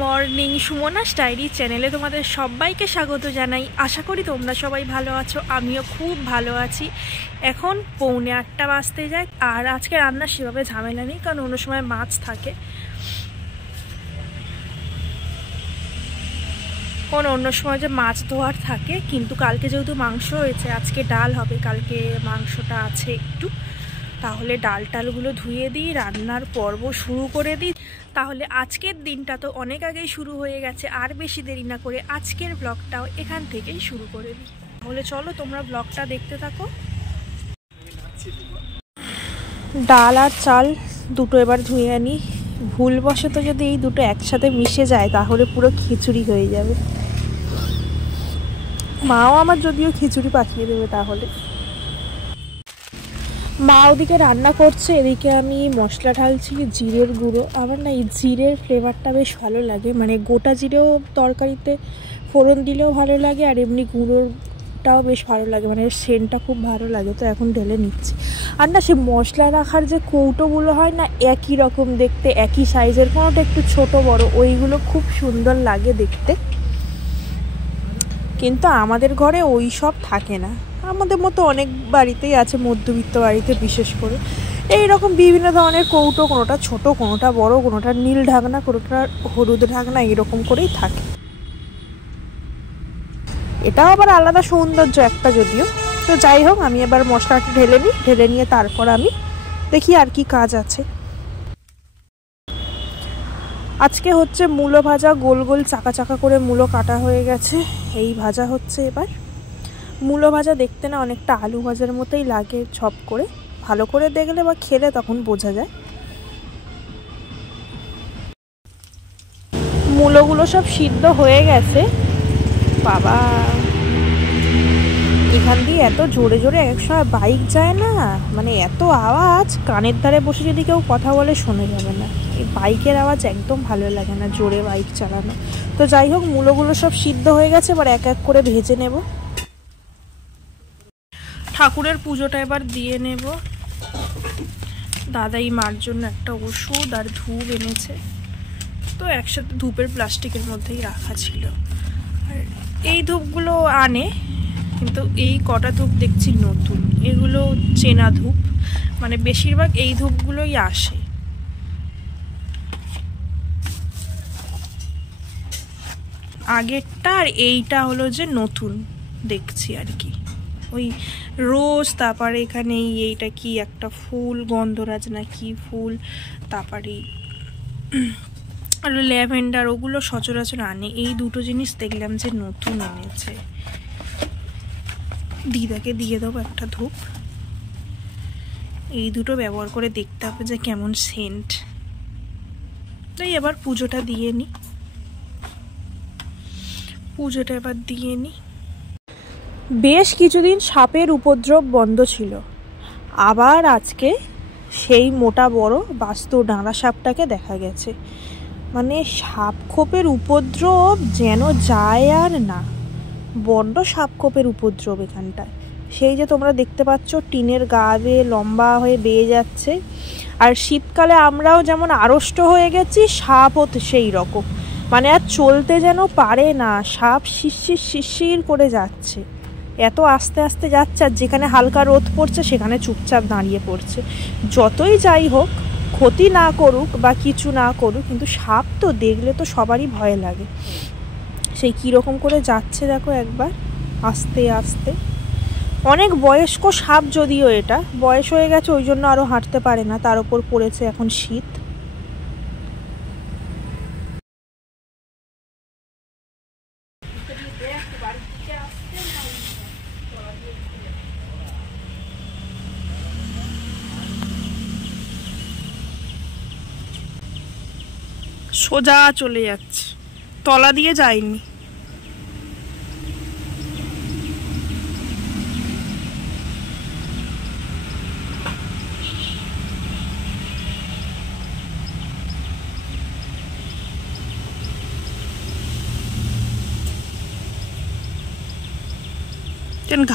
Morning, Sumana's diary চ্যানেলে তোমাদের সবাইকে স্বাগত জানাই। আশা করি তোমরা সবাই ভালো আছো, আমিও খুব ভালো আছি। এখন 7:45 বাজতে যায়, আর আজকে রান্নার সেভাবে ঝামেলা নেই, কারণ অন্য সময় মাছ থাকে, অন্য সময় যে মাছ ধোয়ার থাকে। কিন্তু কালকে যেহেতু মাংস হয়েছে, আজকে ডাল হবে, কালকে মাংসটা আছে একটু, তাহলে ডাল টালগুলো ধুয়ে দিই, রান্নার পর্ব শুরু করে দিই। তাহলে আজকের দিনটা তো অনেক আগেই শুরু হয়ে গেছে, আর বেশি দেরি না করে আজকের ব্লগটাও এখান থেকেই শুরু করে দিই। তাহলে চলো তোমরা ব্লগটা দেখতে থাকো। ডাল আর চাল দুটো এবার ধুয়ে আনি। ভুলবশত যদি এই দুটো একসাথে মিশে যায় তাহলে পুরো খিচুড়ি হয়ে যাবে। মাও আমার যদিও খিচুড়ি পাঠিয়ে দেবে। তাহলে মা ওদিকে রান্না করছে, এদিকে আমি মশলা ঢালছি, জিরের গুঁড়ো। আমার না এই জিরের ফ্লেভারটা বেশ ভালো লাগে, মানে গোটা জিরেও তরকারিতে ফোড়ন দিলেও ভালো লাগে, আর এমনি গুঁড়োটাও বেশ ভালো লাগে, মানে সেন্টটা খুব ভালো লাগে। তো এখন ঢেলে নিচ্ছি। আর না সে মশলা রাখার যে কৌটোগুলো হয় না, একই রকম দেখতে, একই সাইজের, কোনোটা একটু ছোট বড়, ওইগুলো খুব সুন্দর লাগে দেখতে। কিন্তু আমাদের ঘরে ওই সব থাকে না। আমাদের মতো অনেক বাড়িতেই আছে, মধ্যবিত্ত বাড়িতে বিশেষ করে এই রকম বিভিন্ন ধরনের কৌটো, কোনোটা ছোট, কোনোটা বড়, কোনোটা নীল ঢাকনা, কোনোটা হলুদ ঢাকনা, এরকম করেই থাকে। এটাও আবার আলাদা সৌন্দর্য একটা, যদিও। তো যাই হোক, আমি এবার মশলাটা ঢেলে নিই, ঢেলে নিয়ে তারপর আমি দেখি আর কি কাজ আছে। আজকে হচ্ছে মূলো ভাজা, গোল গোল চাকা চাকা করে মূলো কাটা হয়ে গেছে, এই ভাজা হচ্ছে। এবার মূলো ভাজা দেখতে না অনেকটা আলু ভাজার মতোই লাগে, ঝপ করে। ভালো করে দেখলে বা খেলে তখন বোঝা যায়। মূলোগুলো সব সিদ্ধ হয়ে গেছে। বাবা, এখান দিয়ে এত জোরে জোরে এক সময় বাইক যায় না, মানে এত আওয়াজ, কানের ধারে বসে যদি কেউ কথা বলে শোনা যাবে না। এই বাইকের আওয়াজ একদম ভালো লাগে না, জোরে বাইক চালানো। তো যাই হোক, মূলোগুলো সব সিদ্ধ হয়ে গেছে, এবার এক এক করে ভেজে নেব। ঠাকুরের পুজোটা এবার দিয়ে নেব। দাদাই মার জন্য একটা ওষুধ আর ধূপ এনেছে, তো একসাথে ধূপের প্লাস্টিকের মধ্যেই রাখা ছিল। আর এই ধূপগুলো আনে, কিন্তু এই কটা ধূপ দেখছি নতুন, এগুলো চেনা ধূপ, মানে বেশিরভাগ এই ধূপগুলোই আসে। আগেরটা আর এইটা হলো যে নতুন দেখছি আর কি। ওই রোজ, তারপরে এখানে এইটা কি একটা ফুল, গন্ধরাজ না কি ফুল, তারপরে আর ল্যাভেন্ডার, ওগুলো সচরাচর আনে। এই দুটো জিনিস দেখলাম যে নতুন এনেছে। দিদাকে দিয়ে দেবো একটা ধূপ। এই দুটো ব্যবহার করে দেখতে হবে যে কেমন সেন্ট। তাই এবার পুজোটা দিয়ে নি, পুজোটা এবার দিয়ে নি। বেশ কিছুদিন সাপের উপদ্রব বন্ধ ছিল, আবার আজকে সেই মোটা বড় বাস্তু ডাঁড়া সাপটাকে দেখা গেছে। মানে সাপখোপের উপদ্রব যেন যায় আর না, বড্ড সাপখোপের উপদ্রব এখানটায়। সেই যে তোমরা দেখতে পাচ্ছ, টিনের গা বেয়ে লম্বা হয়ে বেয়ে যাচ্ছে। আর শীতকালে আমরাও যেমন আড়ষ্ট হয়ে গেছি, সাপও সেই রকম, মানে আর চলতে যেন পারে না। সাপ শিরশির শিরশির করে যাচ্ছে, এত আস্তে আস্তে যাচ্ছে, আর যেখানে হালকা রোদ পড়ছে সেখানে চুপচাপ দাঁড়িয়ে পড়ছে। যতই যাই হোক, ক্ষতি না করুক বা কিছু না করুক, কিন্তু সাপ তো দেখলে তো সবারই ভয় লাগে। সেই কীরকম করে যাচ্ছে দেখো একবার, আস্তে আস্তে। অনেক বয়স্ক সাপ, যদিও এটা বয়স হয়ে গেছে, ওই জন্য আরও হাঁটতে পারে না, তার উপর পড়েছে এখন শীত। সোজা চলে যাচ্ছে, তলা দিয়ে যায়নি।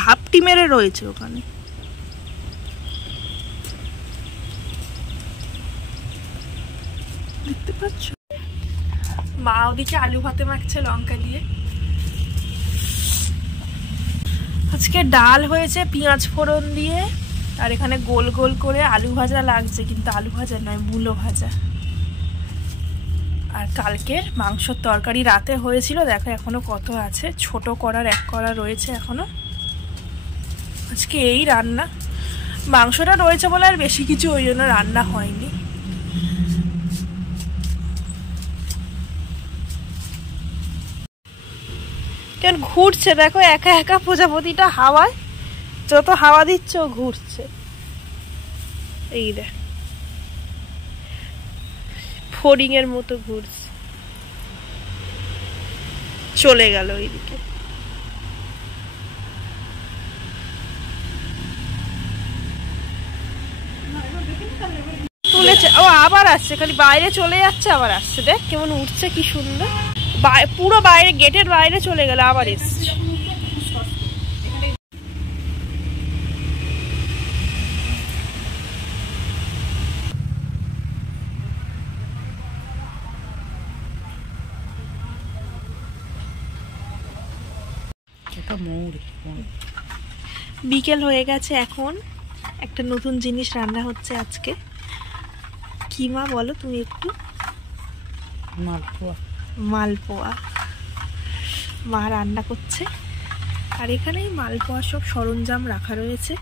ঘাপটি মেরে রয়েছে ওখানে। দেখতে পাচ্ছ, মা ওদিকে আলু ভাতে মাখছে লঙ্কা দিয়ে। আজকে ডাল হয়েছে পেঁয়াজ ফোড়ন দিয়ে, আর এখানে গোল গোল করে আলু ভাজা লাগছে, কিন্তু আলু ভাজা নয়, মূলো ভাজা। আর কালকের মাংসর তরকারি রাতে হয়েছিল, দেখো এখনো কত আছে, ছোট করার এক করা রয়েছে এখনো। আজকে এই রান্না, মাংসটা রয়েছে বলে আর বেশি কিছু ওই জন্য রান্না হয়নি। কেন ঘুরছে দেখো একা একা প্রজাপতিটা হাওয়ায়, যত হাওয়া দিচ্ছে ও ঘুরছে। এই দেখ ফড়িং এর মতো ঘুরছে, চলে গেল ওইদিকে। তুলেছে ও, আবার আসছে, খালি বাইরে চলে যাচ্ছে আবার আসছে। দেখ কেমন উঠছে, কি সুন্দর, পুরো বাইরে গেটের বাইরে চলে গেল, আবার এসছে। বিকেল হয়ে গেছে, এখন একটা নতুন জিনিস রান্না হচ্ছে আজকে। কি মা বলো তুমি একটু? মালপোয়া। মালপোয়া মা রান্না করছে। আর এখানে মালপোয়া সব সরঞ্জাম রাখা রয়েছে।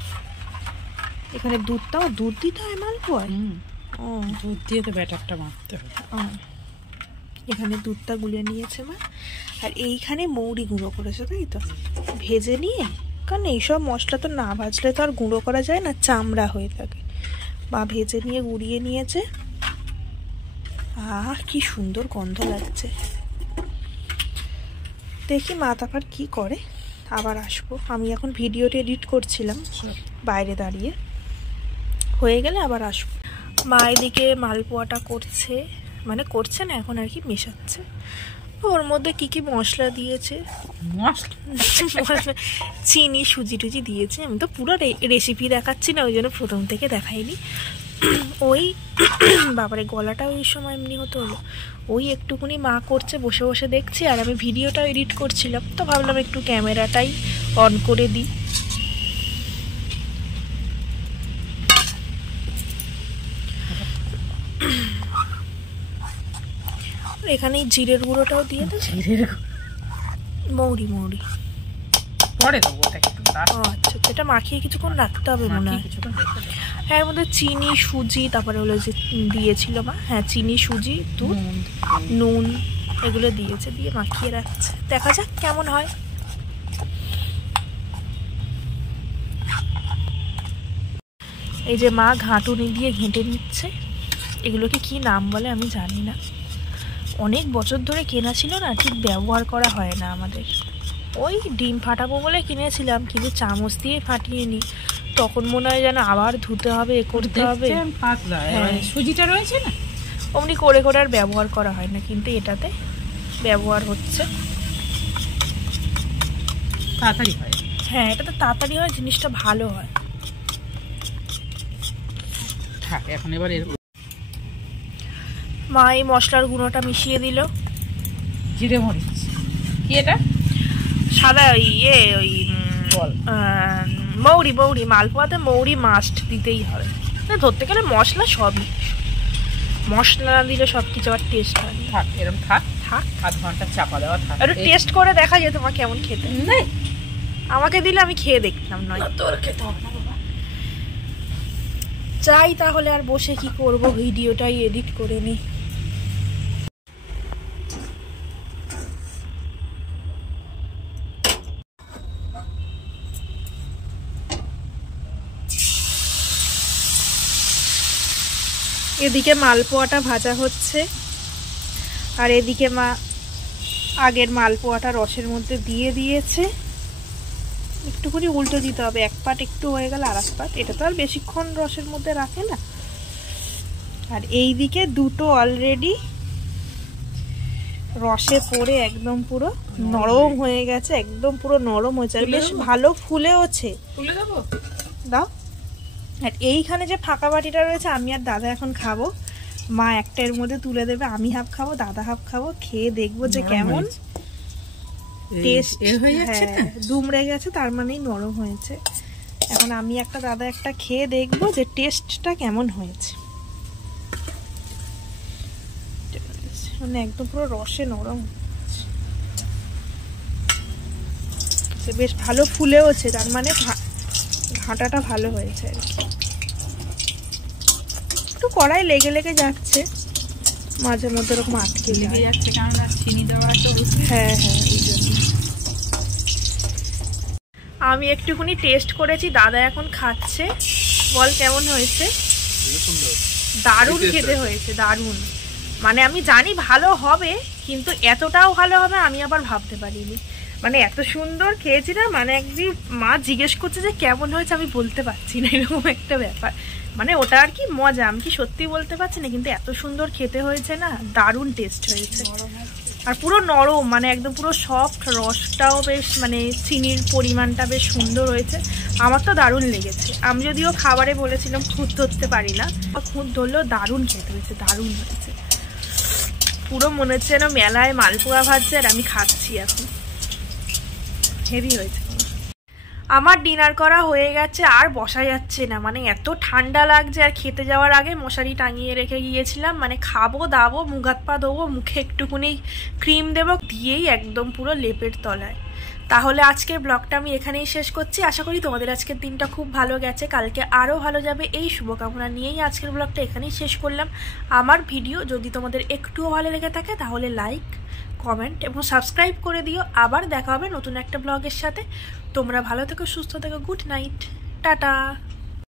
এখানে দুধটাও, দুধ দিতে হয় মালপোয়ায়? ও, দুধ দিয়ে তো ব্যাটারটা মাখতে হবে। এখানে দুধটা গুলে নিয়েছে মা, আর এইখানে মৌরি গুঁড়ো করেছে, তাই তো? ভেজে নিয়ে, কারণ এইসব মশলা তো না ভাজলে তো আর গুঁড়ো করা যায় না, চামড়া হয়ে থাকে। মা ভেজে নিয়ে গুঁড়িয়ে নিয়েছে। কি সুন্দর গন্ধ লাগছে। দেখি মা তারপর কি করে, আবার আসবো। আমি এখন ভিডিওটা এডিট করছিলাম বাইরে দাঁড়িয়ে, হয়ে গেলে আবার আসবো। মা এদিকে মালপোয়াটা করছে, মানে করছে না এখন আর কি, মেশাচ্ছে। ওর মধ্যে কি কি মশলা দিয়েছে, চিনি সুজি টুজি দিয়েছে। আমি তো পুরো রেসিপি দেখাচ্ছি না, ওই জন্য প্রথম থেকে দেখাইনি। ওই বাবারে গলাটা ওই সময় এমনি হতে হলো, ওই একটুকুনি মা করছে, বসে বসে দেখছি, আর আমি ভিডিওটা এডিট করছিলাম, তো ভাবলাম একটু ক্যামেরাটাই অন করে দিই। এখানে জিরের গুঁড়োটাও দিয়ে দিয়েছে। মৌরি মৌরি পরে দেবো, ওটা একটু। ও আচ্ছা, এটা মাখিয়ে কিছুক্ষণ রাখতে হবে মনে হয়। হ্যাঁ, এর মধ্যে চিনি সুজি, তারপরে হলো যে দিয়েছিল মা, হ্যাঁ চিনি সুজি দুধ নুন এগুলো দিয়েছে, দিয়ে মাখিয়ে রাখছে। দেখা যাক কেমন হয়। এই যে মা ঘাঁটুনি দিয়ে ঘেঁটে নিচ্ছে। এগুলোকে কি নাম বলে আমি জানি না, অনেক বছর ধরে কেনা ছিল না, ঠিক ব্যবহার করা হয় না আমাদের। ওই ডিম ফাটাবো বলে কিনেছিলাম, কিন্তু চামচ দিয়ে ফাটিয়ে নি, তখন মনে হয় যেন আবার ধুতে হবে, এ করতে হবে। সুজিটা রয়েছে না, অমনি করে করে আর ব্যবহার করা হয় না, কিন্তু এটাতে ব্যবহার হচ্ছে, তাড়াতাড়ি হয়। হ্যাঁ, এটাতে তাড়াতাড়ি হয়, জিনিসটা ভালো হয়। এখন এবার মা এই মশলার গুঁড়োটা মিশিয়ে দিল। জিরে মরিচ কি এটা? সাদা ওই মৌরি মৌরি, মালপোয়াতে মৌরি মাস্ট দিতেই হবে। ধরতে গেলে মশলা সবই, মশলা না দিলে সব কিছু আর টেস্ট হয়। থাক এরকম, থাক থাক, আধ ঘন্টা চাপা দেওয়া থাক, একটু টেস্ট করে দেখা যায় তোমার কেমন খেতে। আমাকে দিলে আমি খেয়ে দেখতাম, নয় তোর খেতে হবে না বাবা। যাই তাহলে, আর বসে কি করব, ভিডিওটাই এডিট করে নি। এদিকে মালপোয়াটা ভাজা হচ্ছে, আর এদিকে মা আগের মালপোয়াটা রসের মধ্যে দিয়ে দিয়েছে। একটুখানি উল্টো দিতে হবে, এক পাট একটু হয়ে গেলে আর এক পাট, এটা তো আর বেশিক্ষণ রসের মধ্যে রাখে না। আর এই দিকে দুটো অলরেডি রসে পড়ে একদম পুরো নরম হয়ে গেছে, একদম পুরো নরম হয়েছে, আর বেশ ভালো ফুলেওছে। তুলে দেবো, দাও। আর এইখানে যে ফাঁকা বাটিটা রয়েছে, আমি আর দাদা এখন খাবো, মা একটা এর মধ্যে তুলে দেবে, আমি হাফ খাবো, দাদা হাফ খাবো, খেয়ে দেখবো যে কেমন টেস্ট হয়ে যাচ্ছে। দুমড়ে গেছে তার মানেই নরম হয়েছে। এখন আমি একটা, দাদা একটা খেয়ে দেখবো যে টেস্টটা কেমন হয়েছে। মানে একদম পুরো রসে নরম, বেশ ভালো ফুলেওছে, তার মানে ঘাঁটাটা ভালো হয়েছে আর কি। একটু কড়াই লেগে লেগে যাচ্ছে মাঝে মধ্যে, এরকম আটকে লেগে যাচ্ছে, কারণ চিনি দেওয়া আছে। হ্যাঁ হ্যাঁ, এই জন্য। আমি একটুখানি টেস্ট করেছি, দাদা এখন খাচ্ছে। বল কেমন হয়েছে? দারুণ খেতে হয়েছে, দারুণ। মানে আমি জানি ভালো হবে, কিন্তু এতটাও ভালো হবে আমি আবার ভাবতে পারিনি। মানে এত সুন্দর খেয়েছি না, মানে একদিন মা জিজ্ঞেস করছে যে কেমন হয়েছে, আমি বলতে পারছি না, এরকম একটা ব্যাপার। মানে ওটা আর কি মজা, আমি কি সত্যি বলতে পারছি না, কিন্তু এত সুন্দর খেতে হয়েছে না, দারুণ টেস্ট হয়েছে। আর পুরো নরম, মানে একদম পুরো সফট, রসটাও বেশ, মানে চিনির পরিমাণটা বেশ সুন্দর হয়েছে। আমার তো দারুণ লেগেছে। আমি যদিও খাবারে বলেছিলাম খুঁত ধরতে পারি না, খুঁত ধরলেও দারুণ খেতে হয়েছে, দারুণ হয়েছে। পুরো মনে হচ্ছে যেন মেলায় মালপোয়া ভাজছে আর আমি খাচ্ছি এখন। হেভি হয়েছে। আমার ডিনার করা হয়ে গেছে, আর বসা যাচ্ছে না, মানে এত ঠান্ডা লাগছে। আর খেতে যাওয়ার আগে মশারি টাঙিয়ে রেখে গিয়েছিলাম, মানে খাবো দাবো, মুখ হাত পা ধোবো, মুখে একটুকুনি ক্রিম দেবো, দিয়েই একদম পুরো লেপের তলায়। তাহলে আজকের ব্লগটা আমি এখানেই শেষ করছি। আশা করি তোমাদের আজকের দিনটা খুব ভালো গেছে, কালকে আরও ভালো যাবে, এই শুভকামনা নিয়েই আজকের ব্লগটা এখানেই শেষ করলাম। আমার ভিডিও যদি তোমাদের একটুও ভালো লেগে থাকে তাহলে লাইক, কমেন্ট এবং সাবস্ক্রাইব করে দিও। আবার দেখা হবে নতুন একটা ব্লগের সাথে। তোমরা ভালো থেকো, সুস্থ থেকো, গুড নাইট, টাটা।